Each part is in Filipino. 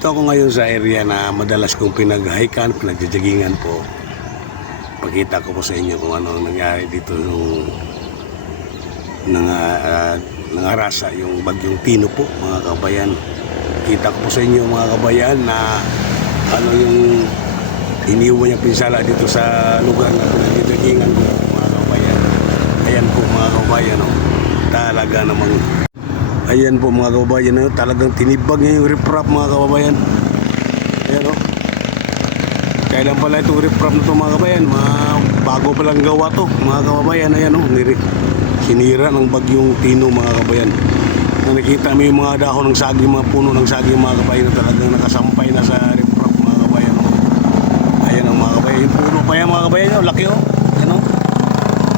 Nandito ako ngayon sa area na madalas kong pinag-hikan, pinagjajagingan po. Pakita ko po sa inyo kung ano ang nangyari dito yung nang, uh, nangarasa yung bagyong Tino po mga kabayan. Kita ko po sa inyo mga kabayan na ano yung iniwan niya pinsala dito sa lugar na pinagjajagingan ko mga kabayan. Ayan po mga kabayan, oh. talaga namang Ayan po mga kababayan, no? talagang tinibag niya yung riprap mga kababayan. Ayan o. Kailan pala itong riprap na ito mga kababayan? Mga bago pa lang gawa to mga kababayan. Ayan o. Niri, sinira ng bagyong tino mga kababayan. Na nakita mo yung mga dahon ng saging, mga puno ng saging mga kababayan na talagang nakasampay na sa riprap mga kababayan. O. Ayan ang mga kababayan. Yung puno pa yan mga kababayan. Laki o. Ayan o.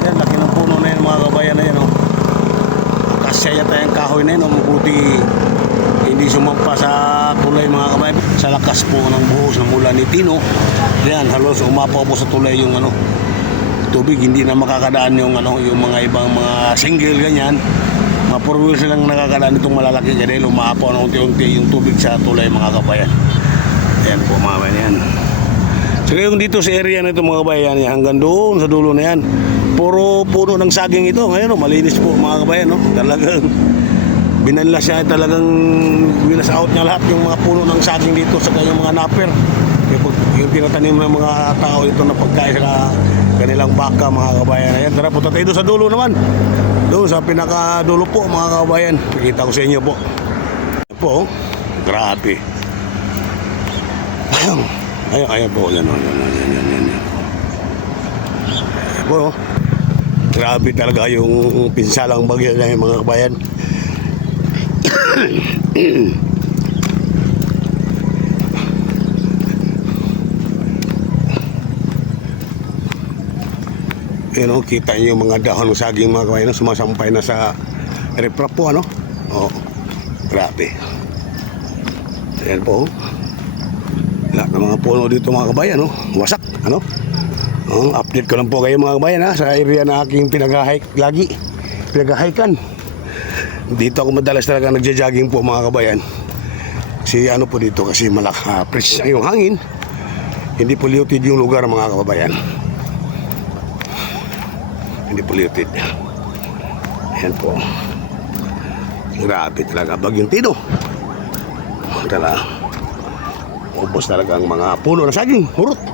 Ayan, laki ng puno na yan mga kababayan. Ayan o kasya yata yung kahoy na yun, oh, mabuti hindi sumampa sa tulay mga kabayan. Sa lakas po ng buhos ng mula ni Tino, yan, halos umapaw po sa tulay yung ano, tubig, hindi na makakadaan yung ano, yung mga ibang mga single ganyan. Mga four wheels lang nakakadaan itong malalaki kasi dahil umaapaw na unti-unti yung tubig sa tulay mga kabayan. Ayan po mga kabayan yan. So yung dito sa area na ito mga kabayan, yan, hanggang doon sa dulo na yan, puro puno ng saging ito. Ngayon, oh, malinis po mga kabayan. No? Talagang binanla siya, talagang binas out niya lahat yung mga puno ng saging dito sa kanyang mga napper. Yung, yung tinatanim ng mga tao ito na pagkain sa kanilang baka mga kabayan. Ayan, tara punta tayo doon sa dulo naman. Doon sa pinakadulo po mga kabayan. Pakita ko sa inyo po. Ayan po, oh. grabe. Ayun, ayun po. Yan, oh, yan, yan, yan, yan, yan. Ayan po, oh. Grabe talaga yung pinsalang bagyo na yung mga kabayan. Yan o, kita niyo yung mga dahon ng saging mga kabayan na sumasampay na sa riprap po, ano? Oo, grabe. Ayan po, oh. Lahat ng mga puno dito mga kabayan, no? Wasak, ano? Oh, update ko lang po kayo mga kabayan ha, sa area na aking pinag-hike lagi. Pinag-hikan. Dito ako madalas talaga nagja-jogging po mga kabayan. Si ano po dito kasi malak uh, fresh yung hangin. Hindi polluted yung lugar mga kababayan. Hindi polluted. Ayan po. Grabe talaga. Bagyong tino. Talaga. Ubos talaga ang mga puno na saging. Hurot.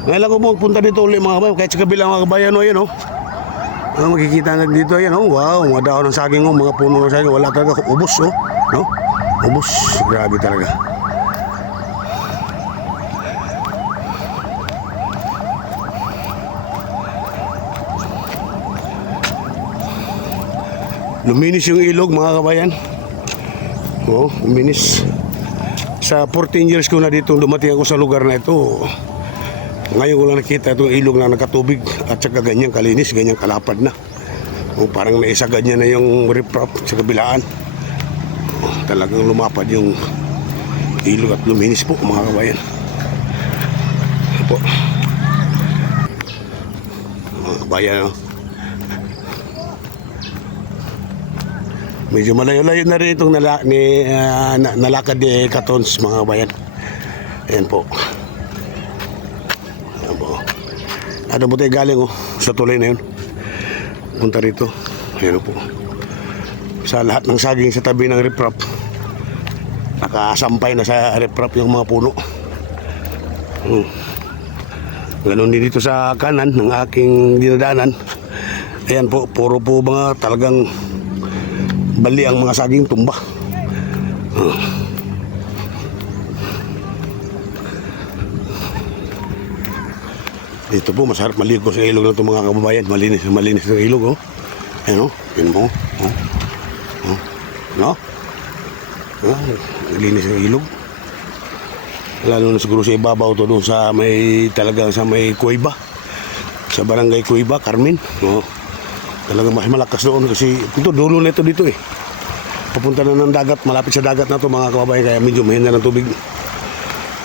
Ngayon lang ko magpunta dito ulit mga kabayan. Kahit sa kabilang mga kabayan o yan o. Ah, makikita na dito yan o. Wow, mga dahon ng saging o. Mga puno ng saging. Wala talaga. Ubos o. No? Ubos. Grabe talaga. Luminis yung ilog mga kabayan. Oh, luminis. Sa 14 years ko na dito dumating ako sa lugar na ito. Ngayon ko lang nakita itong ilog na nagkatubig at saka ganyan kalinis, ganyan kalapad na. O parang naisagad niya na yung riprap sa kabilaan. O, talagang lumapad yung ilog at luminis po mga kabayan. Po. Mga kabayan, oh. Medyo malayo-layo na rin itong nala, ni, na, nalakad ni Katons mga kabayan. Ayan po. Ayan po. Ano po tayo galing oh, sa tulay na yun. Punta rito. Ayan po. Sa lahat ng saging sa tabi ng riprap. Nakasampay na sa riprap yung mga puno. Hmm. Ganon din dito sa kanan ng aking dinadaanan. Ayan po, puro po mga talagang bali ang mga saging tumba. Ah. Dito po, masarap maligo sa ilog ng itong mga kababayan. Malinis, malinis ng ilog, oh. Ayan, oh. Yan mo, oh. No? Oh, malinis ng ilog. Lalo na siguro sa ibabaw to doon sa may talagang sa may Kuiba. Sa barangay Kuiba, Carmen. Oh. Talagang mas malakas doon kasi ito dulo na ito dito eh. Papunta na ng dagat, malapit sa dagat na to mga kababayan kaya medyo mahina ng tubig.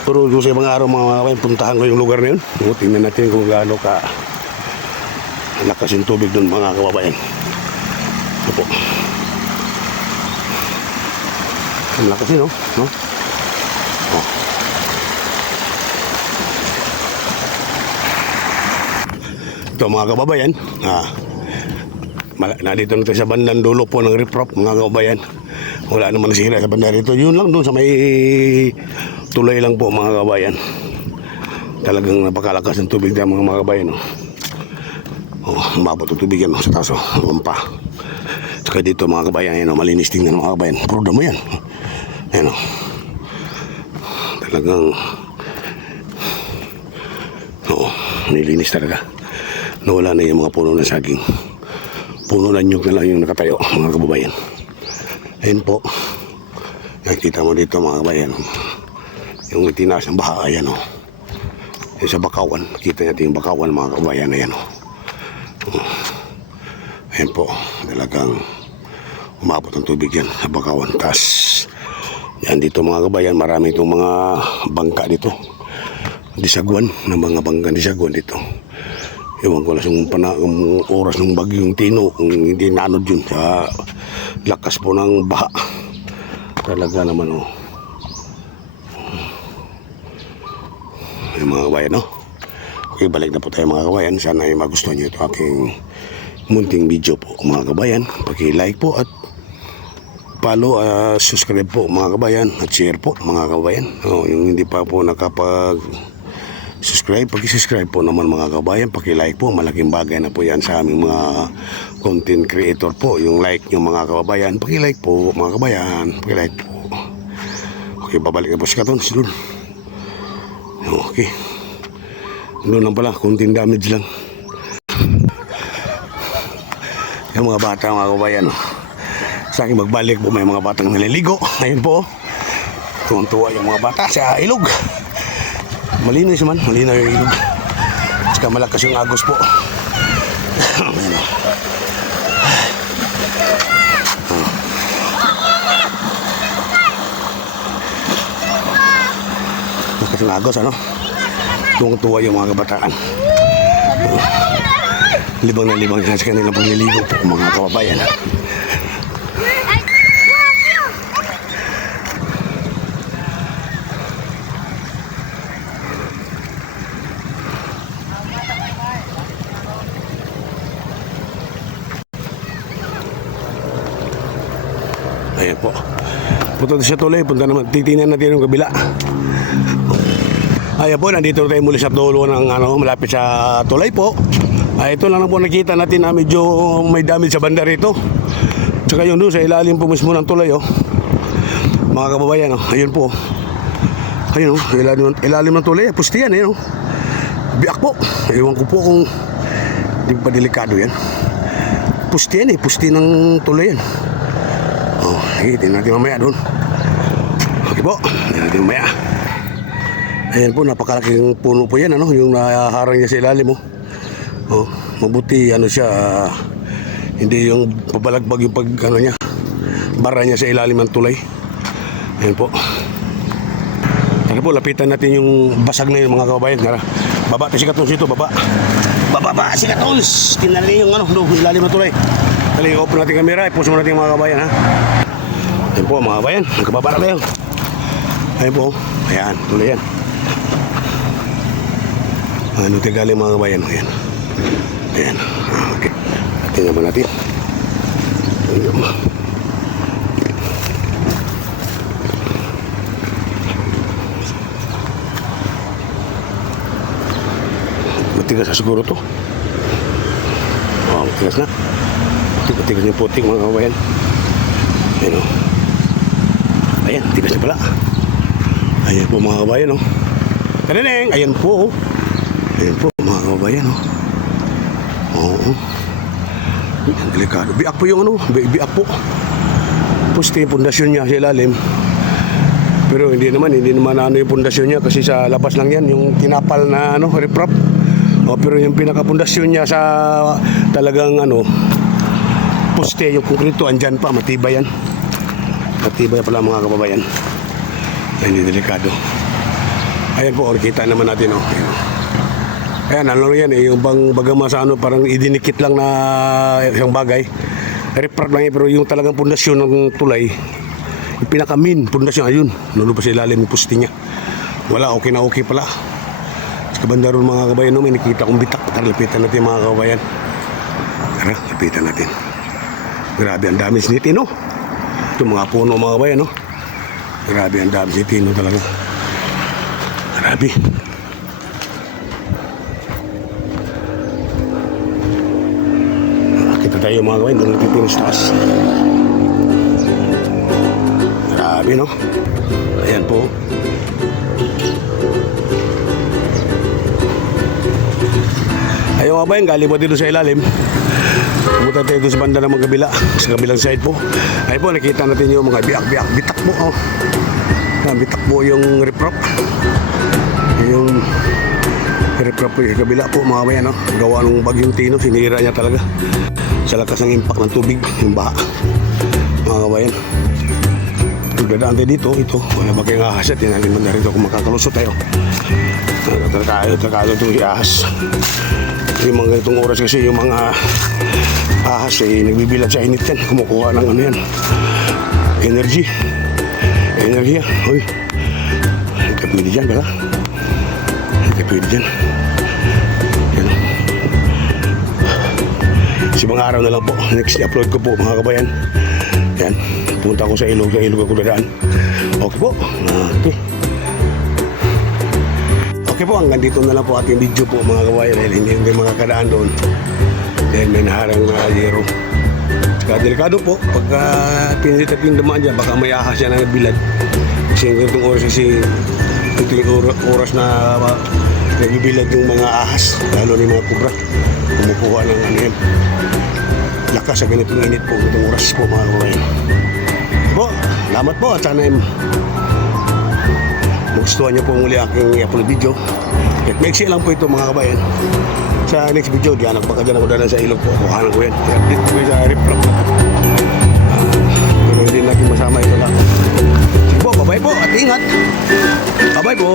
Pero kung sa ibang araw mga kababayan, puntahan ko yung lugar na yun. Tingnan natin kung gaano ka lakas yung tubig doon mga kababayan. Ito po. Ang lakas yun, no? no? Oh. Ito mga kababayan, ah, nandito na tayo sa bandang dulo po ng riprop mga kababayan. Wala naman sila sa banda rito. Yun lang doon sa may tulay lang po, mga kababayan. Talagang napakalakas ng tubig dyan, mga mga kababayan. Oh, oh umabot ang tubig yan oh, sa taso. Oh, pa. Saka dito, mga kababayan, yan, oh, malinis tingnan mga kababayan. Puro damo yan. Yan oh. Talagang Oo, nilinis talaga. Nawala na yung mga puno ng saging puno ng nyug na lang yung nakatayo mga kababayan ayun po nakikita mo dito mga kababayan yung itinaas ng baha ayan o yung sa bakawan. Kita natin yung bakawan mga kababayan ayan o ayun po talagang umabot ang tubig yan sa bakawan. Tas yan dito mga kababayan marami itong mga bangka dito. Disagwan ng mga bangka disagwan dito. Ewan ko lang yung pana, yung oras ng bagyong tino kung hindi nanod yun sa lakas po ng baha. Talaga naman oh. Yung mga kabayan no. Okay, balik na po tayo mga kabayan. Sana ay magustuhan nyo ito aking munting video po mga kabayan. Paki-like po at follow, ah, subscribe po mga kabayan at share po mga kabayan. Oh, yung hindi pa po nakapag subscribe, pag-subscribe po naman mga kabayan, paki-like po, malaking bagay na po yan sa aming mga content creator po, yung like nyo mga kababayan, paki-like po mga kabayan, paki-like po. Okay, babalik na po si Katon, si Dun. Okay. Doon lang pala, konting damage lang. Yung mga bata mga kabayan, oh. sa akin magbalik po may mga batang naliligo. Ayun po, tuwan-tuwa yung mga bata sa ilog. Malinis man, malinaw yung ilog. Tsaka malakas yung agos po. Ayan o. Yung agos, ano? Tuwang-tuwa yung mga kabataan. Libang na libang sa kanilang pagliligo po, mga kababayan. Ayan po. Punta sa tuloy. Punta naman. Titingnan natin yung kabila. Ayan po. Nandito tayo muli sa tulo ng ano, malapit sa tulay po. Ay, ito lang po nakita natin na medyo may damage sa banda rito. Tsaka yun doon sa ilalim po mismo ng tulay oh. Mga kababayan oh. Ayun po. Ayun oh. Ilalim, ilalim ng tulay. Pusti yan eh oh. Biyak po. Ewan ko po kung di pa delikado yan. Pusti yan eh. Pusti ng tulay yan. Oh, tingnan natin mamaya doon. Okay po, tingnan natin mamaya. Ayan po, napakalaking puno po yan, ano, yung naharang niya sa ilalim, oh. Oh, mabuti, ano siya, ah, hindi yung pabalagbag yung pag, ano niya, bara niya sa ilalim ng tulay. Ayan po. Tara po, lapitan natin yung basag na yun, mga kababayan. Tara, baba tayo si Katons ito, baba. Baba ba, si Katons! Natin yung, ano, doon, ilalim ng tulay. Dali, open natin kamera, i-post mo natin mga kabayan, ha? Ayan po mga kabayan, nagkababa na tayo. Ayan po, ayan, tuloy yan. Ano tayo galing mga kabayan, ayan. Ayan, ah, okay. Tingnan ba natin? Ayan. Matigas na siguro to. Oh, matigas na. Matigas na yung putik mga kabayan. Ayan o. Ayan, tigas na pala. Ayan po mga kabayan o. Kaneneng, ayan po o. Ayan po mga kabayan o. Oo. Delikado. Biak po yung ano, bi- biak po. Yung pundasyon niya sa ilalim. Pero hindi naman, hindi naman ano yung pundasyon niya kasi sa labas lang yan, yung tinapal na ano, riprap. O, pero yung pinakapundasyon niya sa talagang ano, poste, yung konkrito, andyan pa, matibay yan. Matibay pala mga kababayan. Ay, Hindi delikado. Ayan po, oh, kita naman natin. Oh. Ayan. Ayan, ano yan eh, yung bang bagama sa ano, parang idinikit lang na isang bagay. Reprap lang yan, pero yung talagang pundasyon ng tulay, yung pinaka-min pundasyon, ayun, sa ilalim ng pusti niya. Wala, okay na okay pala. Sa kabanda ron mga kabayan, no, may nakita kong bitak. Tara, lapitan natin mga kabayan. Tara, lapitan natin. Grabe, ang dami sinitin, no? Ito mga puno mga kabayan, no? Grabe, ang dami sinitin, no, talaga. Grabe. Kita tayo mga kabayan, doon nagtitin sa taas. Grabe, no? Ayan po. Ayun nga ba galing mo dito sa ilalim? Pumunta tayo dito sa banda ng mga kabila, sa kabilang side po. Ayun po, nakita natin yung mga biak-biak, bitak po. Oh. Bitak po yung riprap. Yung riprap po yung kabila po, mga bayan. No? Gawa ng bagyong tino, sinira niya talaga. Sa lakas ng impact ng tubig, yung baha. Mga kabayan. Pagdadaan tayo dito, ito, wala ba kayong ahas at tinalim mo na rito kung makakalusot tayo. Tayo, tayo itong ihas. Yung mga itong oras kasi yung mga ahas ay nagbibilad sa init yan. Kumukuha ng ano yan. Energy. Enerhiya. Uy. Hindi ka pwede dyan, bala. Hindi ka pwede dyan. Si mga araw na lang po. Next upload ko po mga kabayan. Yan. Punta ko sa ilog. Sa ilog ako dadaan. Okay po. Ah, Okay. Okay po, hanggang dito na lang po ating video po mga kawayan dahil hindi hindi makakadaan doon. Dahil may naharang na zero. Saka delikado po, pagka pinilit at yung dumaan dyan, baka may ahas yan na nagbilad. Kasi ganitong oras kasi ito yung ora- oras na uh, nagbibilad yung mga ahas, lalo na yung mga kubra. Kumukuha ng ano yan. Lakas sa ganitong init po, ganitong oras po mga kawayan. Po, salamat po at sana yung Nagustuhan niyo po muli aking i-upload video. At maiksi lang po ito mga kabayan. Sa next video, diyan baka dyan ako dalan sa ilog po. Kuhanan ko yan. Dito ko sa rip-rap na. Ah, pero hindi natin masama ito lang. Sige po, bye-bye po at ingat. Bye-bye po.